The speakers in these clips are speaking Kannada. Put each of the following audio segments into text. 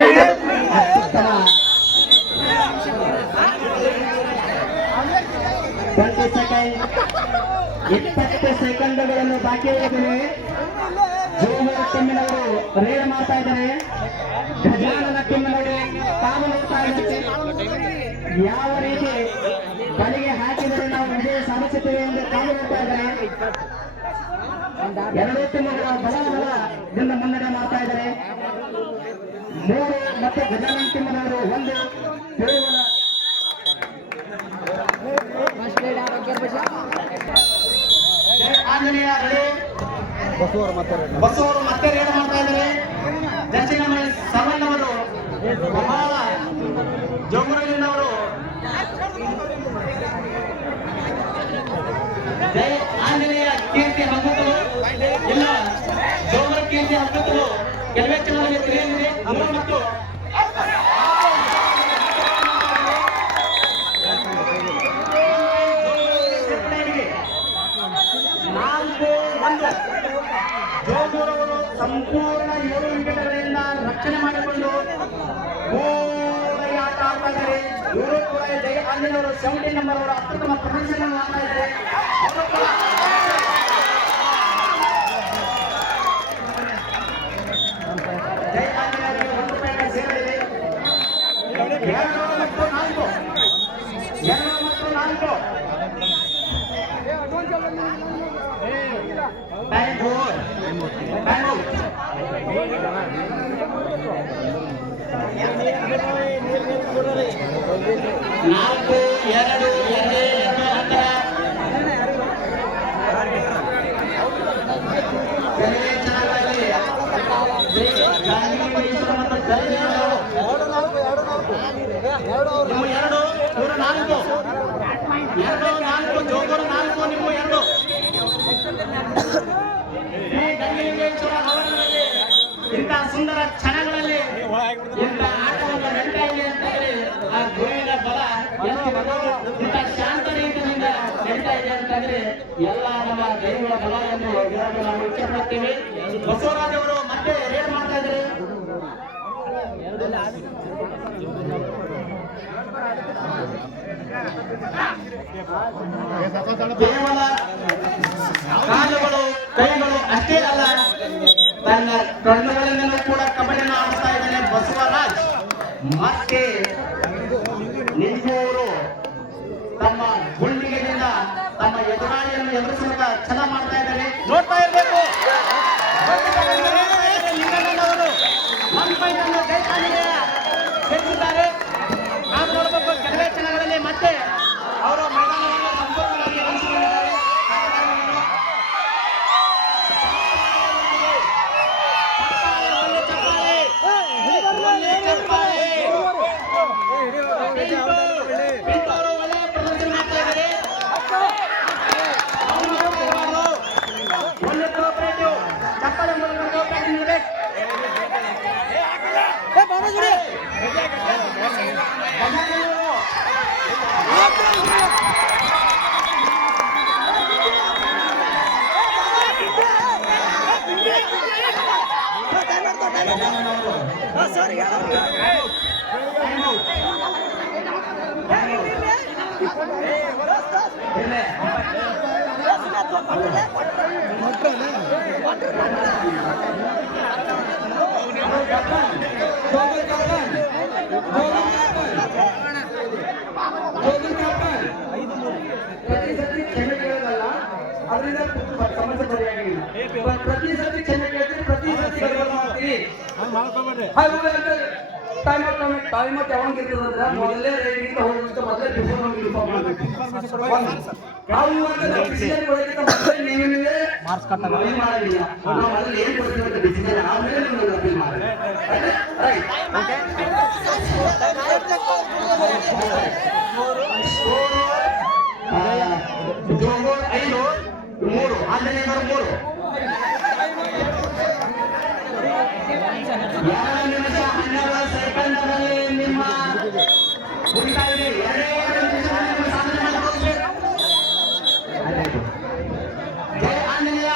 20 ಸೆಕೆಂಡ್ಗಳನ್ನು ಬಾಕಿ ಇರುತ್ತದೆ. ಜೋಗರ ಟಿಮ್ಮಿನವರು ರೇಡ್ ಮಾಡ್ತಾ ಇದ್ದಾರೆ. ಗಜಾನನ ಟಿಮ್ಮಿನವರು ಕಾಲು ಹೋಗ್ತಾ ಇದ್ದಾರೆ. ಯಾವ ರೀತಿ ಬಲಿಗೆ ಹಾಕಿದರೆ ನಾವು ವಿಜಯ ಸಾಧಿಸುತ್ತೇವೆ ಎಂದು ಕಾಲು ಹೋಗ್ತಾ ಇದ್ದಾರೆ. ಎರಡೂ ಟಿಮ್ಮಿಗಳ ಬಲದಿಂದ ಮುನ್ನಡೆ ಮಾಡ್ತಾ ಇದ್ದಾರೆ. 3 ಮತ್ತು ಗಜಾನನ ಟಿಮ್ಮಿನವರು 1 ಕೇವಲ ಆಂಜನೇಯ ಬಸವರು ಮತ್ತೆ ರೇಡ್ ಮಾಡ್ತಾ ಇದ್ದಾರೆ. ಜರ್ಸಿ ನಂಬರ್ 7 ಅವರು ಬಹಳ ಜೋಗುರಲಿನವರು ಜಯ ಆಂಜನೇಯ ಕೀರ್ತಿ ಹಬ್ಬಗಳು ಇಲ್ಲ ಜೋಗುರ ಕೀರ್ತಿ ಹಬ್ಬಗಳು ಕೆಲವೇ ಚೆನ್ನಾಗಿ ತಿಳಿಯಲಿದೆ. ಮತ್ತು ಜೋಗೂರವರು ಸಂಪೂರ್ಣ 7 ವಿಕೆಟ್ಗಳಿಂದ ರಕ್ಷಣೆ ಮಾಡಿಕೊಂಡು ಆಟ ಆಡ್ತಾ ಇದ್ದಾರೆ. ಇವರು ಕೂಡ ಜಯ ಆಂಜನೇಯವರು 17 ನಂಬರ್ ಅವರ ಅತ್ಯುತ್ತಮ ಪ್ರದರ್ಶನ ಮಾಡ್ತಾ ಇದ್ದಾರೆ. ಜಯ ಆಂಜನೇಯರಿಗೆ 1 ಪಾಯಿಂಟ್ ಸೇರಿದೆ. 2 ಮತ್ತು 4 ಬ್ಯಾಟಿಂಗ್ ಬೋರ್ಡ್ 4-2 ಅಂತರ. ಜೋಗೂರು 4 ನಿಮ್ಮ 2 ಗಂಗಲಿಂಗೇಶ್ವರ ಆವರಣದಲ್ಲಿ ಇಂಥ ಸುಂದರ ಕ್ಷಣಗಳಲ್ಲಿ ಇಂಥ ಆಟವನ್ನು ನಡೀತಾ ಇದೆ ಅಂತಂದ್ರೆ ಆ ಗುರುವಿನ ಬಲ ಇಂಥ ಶಾಂತ ರೀತಿಯಿಂದ ನಡೀತಾ ಇದೆ ಅಂತಂದ್ರೆ ಎಲ್ಲ ನಮ್ಮ ದೈವಗಳ ಬಲ ಎಂದು ನಾವು ಇಚ್ಛೆಪಡ್ತೀವಿ. ಬಸವರಾಜ್ ಅವರು ಮತ್ತೆ ರೇಡ್ ಮಾಡ್ತಾ ಇದ್ದಾರೆ. ಕೇವಲ ಕಾಲುಗಳು ಕೈಗಳು ಅಷ್ಟೇ ಅಲ್ಲ, ತನ್ನ ಕಣ್ಣುಗಳಿಂದಲೂ ಕೂಡ ಕಬಡ್ಡಿಯನ್ನು ಆಡ್ತಾ ಇದ್ದಾನೆ ಬಸವರಾಜ್. ಮತ್ತೆ ನಿಂಗೂರು ತಮ್ಮ ಗುಂಡಿಗೆಯಿಂದ ತಮ್ಮ ಎದುರಾಳಿಯನ್ನು ಎದುರಿಸುವ ಛಲ ಮಾಡ್ತಾ ಇದ್ದಾರೆ. ನೋಡ್ತಾ ಇರಬೇಕು. ಲಿಂಗಣ್ಣನವರು 1 ಪಾಯಿಂಟ್ ಅನ್ನು ಗೆದ್ದಿದ್ದಾರೆ. ನಾವು ನೋಡಬೇಕು ಕೆಲವೇ ಕ್ಷಣಗಳಲ್ಲಿ ಮತ್ತೆ ಅವರು ಮೈದಾನವನ್ನು ಸಂಪೂರ್ಣವಾಗಿ ಹಂಚಿಕೊಂಡಿದ್ದಾರೆ. ಒಳ್ಳೆಯ ಪ್ರದರ್ಶನ ಮಾಡ್ತಾ ಇದ್ದಾರೆ. ಒಳ್ಳೆ ಕೋಆಪರೇಟಿವ್ ಚಪ್ಪಾಳೆ ಮೂಲಕ ಕೋಆಪರೇಟಿವ್ ನೀಡಬೇಕು. ಪ್ರತಿ ಸತಿ ಕ್ಷಮೆ ಕೇಳೋದಲ್ಲ, ಅದರಿಂದ ಸಮಸ್ಯೆ ಪರಿಹಾರ. ಪ್ರತಿ ಸತಿ ಕ್ಷಮೆ ಕೇಳ್ತೀವಿ, ಪ್ರತಿ ಸತಿ ಮಾಡ್ತೀವಿ. ಟೈಮ್ ಯಾವಾಗಿರ್ತದಂದ್ರೆ ಮೊದಲೇ ರೇಡಿಂಗ್ ಹೋಗಿತ್ತು, ಮೊದಲೇ ಬಿಫೋರ್ ಹೋಗಿ ಇನ್ಫಾರ್ಮ್ ಮಾಡಬೇಕು. ನೀವೇ ಮಾರ್ಕ್ಸ್ ಕಟ್ ಮಾಡಿಲ್ಲ, ನಾವು ಮೊದಲು ಏನು ಕೊಡ್ತೀವಿ ಡಿಸಿಷನ್ ಆಮೇಲೆ ನೀವು ಅಪೀಲ್ ಮಾಡಿ. ಜೋಗೂರು 5, 3 ಆಂಜನೇಯ 3. 2 ನಿಮಿಷ 12 ಸೆಕೆಂಡ್ಗಳಲ್ಲಿ ನಿಮ್ಮ ಉಳಿತಾಯ 2 ನಿಮಿಷ ಸಾಧನೆ ಮಾಡಬೇಕು. ಜಯ ಆಂಜನೇಯ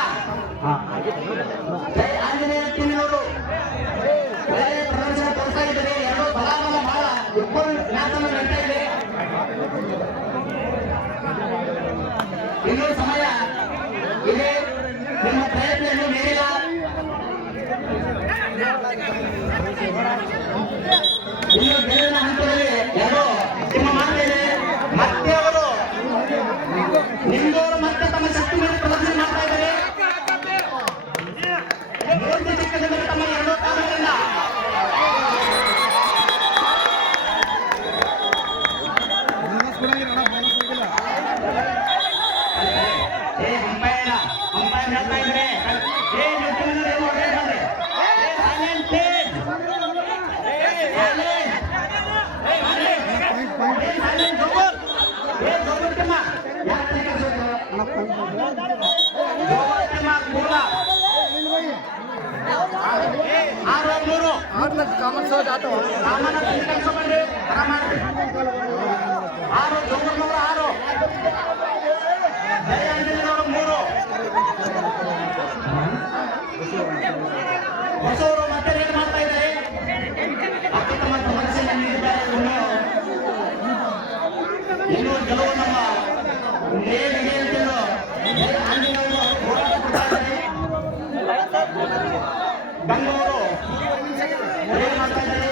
ಜಯ ಆಂಜನೇಯ ಟೀಮಿನವರು ಒಳ್ಳೆಯ ಪ್ರದರ್ಶನ ತೋರಿಸ್ತಾ ಇದ್ದಾರೆ. ಇನ್ನು ಗೆಲುವಿನ ಹಂತದಲ್ಲಿ ಯಾರೋ ನಿಮ್ಮ ಮಾಡ್ತಾ ಇದೆ. ಮತ್ತೆ ಅವರು ನಿಮ್ದವರು ಮತ್ತೆ ತಮ್ಮ ಶಕ್ತಿ ಮೇಲೆ ಪ್ರದರ್ಶನ ಮಾಡ್ತಾ ಇದ್ದಾರೆ. ಮೂರ್ತಿ ಚಿಕ್ಕದಲ್ಲಿ ತಮ್ಮ ಎರಡೂ ಕಾಲಗಳಿಂದ ಅಂಪೈರ್ ಹೇಳ್ತಾ ಇದ್ದಾರೆ ಹೊಸವರು ಮತ್ತೆ ರೇಟ್ ಮಾಡ್ತಾ ಇದ್ದಾರೆ. ಅತ್ಯುತ್ತಮ ಪ್ರದರ್ಶನ ನೀಡಿದ್ದಾರೆ. ಇನ್ನು ಕೆಲವು ನಮ್ಮ ಬೆಂಗಳೂರು ಮಾಡ್ತಾ ಇದ್ದಾರೆ.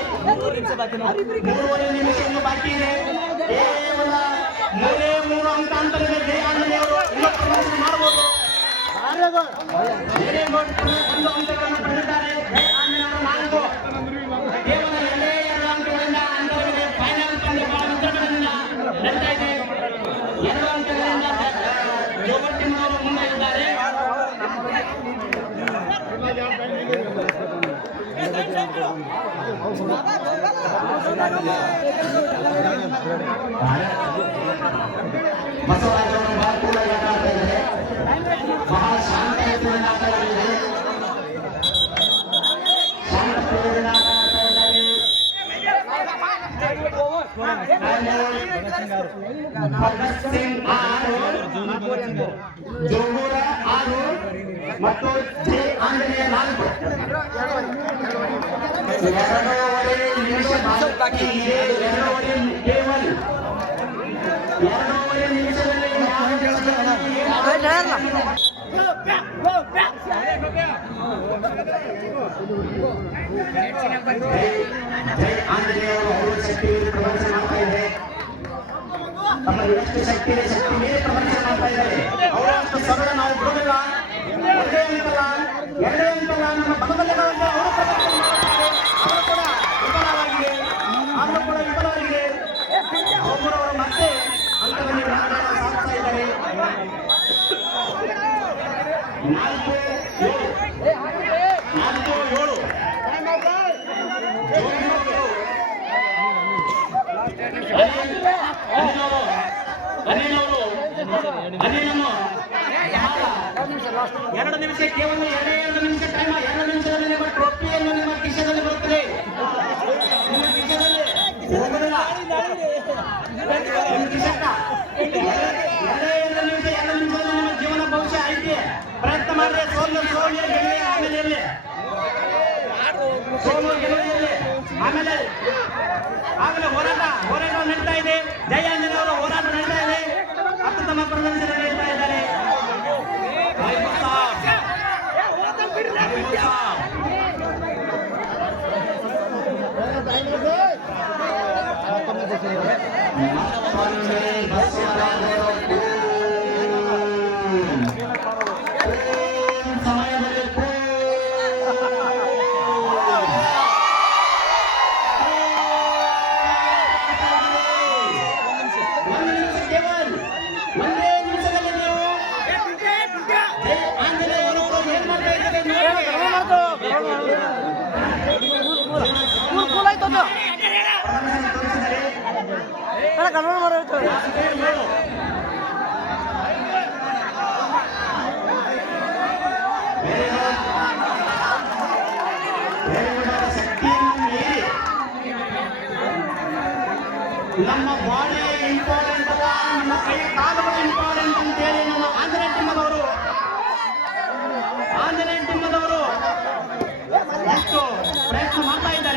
3.5 ನಿಮಿಷವನ್ನು ಬಾಕಿ ಇದೆ. ಕೇವಲ 3 ಅಂಕ ಅಂತರದಲ್ಲಿ ಜಯ ಆಂಜನೇಯವರು ಇನ್ನೂ ಪ್ರದರ್ಶನ ಮಾಡಬಹುದು. ಒಂದು ಅಂಕಗಳನ್ನು ಪಡೆದಿದ್ದಾರೆ. ಜಯ ಆಂಜನೇಯವರು 4 ಕೇವಲ 2 ಅಂಕಗಳಿಂದ ಅಂತರವಿದೆ. ಫೈನಲ್ ಪಂದ್ಯ ಬಹಳ ವಿಜೃಂಭಣೆಯಿಂದ ನಡೀತಾ ಇದೆ. 2 ಅಂಕಗಳಿಂದ ಜೋಗಟ್ಟಿನವರು ಮುಂದೆ ಇದ್ದಾರೆ. ಬಸವರಾಜವರು ಬಾರ್ಕೂಲ ಆಡ್ತಾ ಇದ್ದಾರೆ. ಬಹಳ ಶಾಂತಯುತವಾದ ಆಟವಾಗಿದೆ. ಶಾಂತಪ್ರಿಯದಿಂದ ಆಟ ಆಡ್ತಾ ಇದ್ದಾರೆ. ಭಗತ್ ಸಿಂಗ್ 6, ಜೋಗೂರ 6 ಮತ್ತು ಜೆ ಆಂಜನೇಯ 4. 2.5 ನಿಮಿಷ ಬಾಕಿ ಇದೆ. 2.5 ಕೇವಲ 2.5 ನಿಮಿಷದಲ್ಲಿ ಆಂಜನೇಯವರು ಅವರು ಶಕ್ತಿ ಪ್ರದರ್ಶನ ಮಾಡ್ತಾ ಇದ್ದಾರೆ. ತಮ್ಮ ಎಷ್ಟು ಶಕ್ತಿ ಇದೆ ಶಕ್ತಿ ಮೇಲೆ ಪ್ರದರ್ಶನ ಮಾಡ್ತಾ ಇದ್ದಾರೆ. ಅವರಷ್ಟು ಸರಳ ನಾವು ಬಿಡುವುದಿಲ್ಲ. ಒಂದೇ ಅಂತಲ್ಲ 2 ಅಂತಲ್ಲ ನಮ್ಮ ಬಲಬಲೆಗಳಿಂದ ಅವರು ಪ್ರದರ್ಶನ ಮಾಡುತ್ತಾರೆ. ಅವರು ಕೂಡ ವಿಫಲವಾಗಿದೆ. ಒಬ್ಬರವರು ಮತ್ತೆ ಅಂತರಲ್ಲಿ ಸಾಧಿಸ್ತಾ ಇದ್ದಾರೆ. 4-7 2 ನಿಮಿಷ ಕೇವಲ 2 ನಿಮಿಷ ಟೈಮ್. 2 ನಿಮಿಷದಲ್ಲಿ ನಿಮ್ಮ ಟ್ರೋಫಿಯನ್ನು ನಿಮ್ಮ ಕಿಶದಲ್ಲಿ ಬರುತ್ತದೆ. ನಿಮ್ಮ ಕಿಶದಲ್ಲಿ ಹೋಗುವುದಿಲ್ಲ. 2 ನಿಮಿಷದಲ್ಲಿ ನಿಮ್ಮ ಜೀವನ ಭವಿಷ್ಯ ಐತಿ. ಪ್ರಯತ್ನ ಮಾಡಿದ್ರೆ ಸೋಲು ಗೆಲುವೆ ಆಮೇಲೆ ಇರಲಿ. ಸೋಲು ಗೆಲುವೆ ಆಮೇಲೆ ಹೋರಾಟ ನಡೀತಾ ಇದೆ. ಜಯ ಆಂಜನೇಯವರು ಹೋರಾಟ ನಡೀತಾ ಇದೆ. ಅತ್ಯುತ್ತಮ ಪ್ರದರ್ಶನ ನೀಡ್ತಾ ಇದ್ದಾರೆ. ನಮ್ಮ ಬಾಡಿ ಇಂಪಾರ್ಟೆಂಟ್ ಅಲ್ಲ, ನಮ್ಮ ಕೈ ಕಾಲುಗಳು ಇಂಪಾರ್ಟೆಂಟ್ ಅಂತೇಳಿ ನಮ್ಮ ಆಂಜನೇಯ ಟೀಮದವರು ಎಷ್ಟು ಪ್ರಯತ್ನ ಮಾಡ್ತಾ ಇದ್ದಾರೆ.